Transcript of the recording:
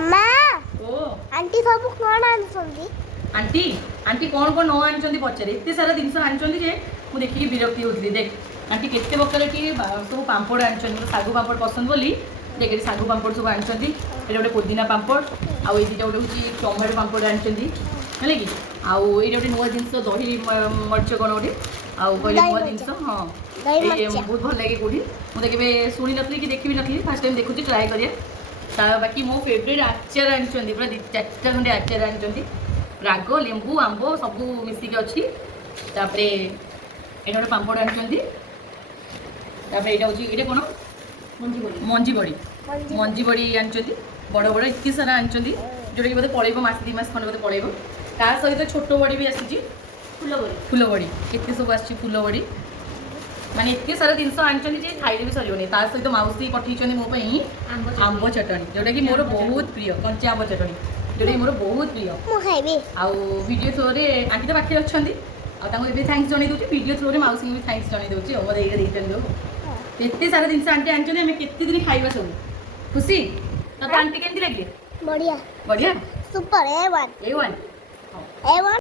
मामा ओ aunty सब कोन आनसंदी aunty aunty कौन कौन न आनी पचारे एत सारा जिन आनी जे मुझे देखिए विरक्ति होती देख आंटी केते प्रकार सब पापड़ आनी सागु पापड़ पसंद बोली देख ये सागु पापड़ सब आनी गोटे पुदीना पापड़ आउ ये दुटा गोटे हूँ टमाटो पापड़ आनी है कि आउ ये गोटे नुआ जिनस दही मरीच कौन गोटे आउ कहले नुआ जिनस हाँ बहुत भल लगे कौटी मुझे केवे शुणी नी कि देखी नी फास्ट टाइम देखुची ट्राए करिया बाकी मो फेवरेट आचार आनी पूरा 4टा खंडे आचार आनी राग लेंबू आंब सब मिसिक अच्छी तापरे ये गोटे पापड़ आनी यहाँ ये कौन मंजी बड़ी मंजी बड़ी आनी बड़ बड़ इतनी सारा आनी जोटा कि बोधे पड़े मस 2 मास खंडे बोधे पड़े ता सहित छोट बड़ी भी आसी फुल बड़ी केते सब आसी फुल बड़ी माने एत सारा जिन आनी खाइले भी सर ता सहित माउसी पठे मो आंब चटणी जोटा कि मोर बहुत प्रिय कंचा आंब चटणी जोटा कि मोर बहुत प्रिय आउ वीडियो थ्रो आंटी तो पाखे अच्छा आगे थैंक्स जन दूसरी वीडियो थ्रो माउसी भी थैंक्स जन दूसरी मोदी एत सारा जिन आंटी आनी आम केते दिन खाଇବା सब खुशी तो आंटी केमती लगे बढ़िया बढ़िया सुपर ए1 A1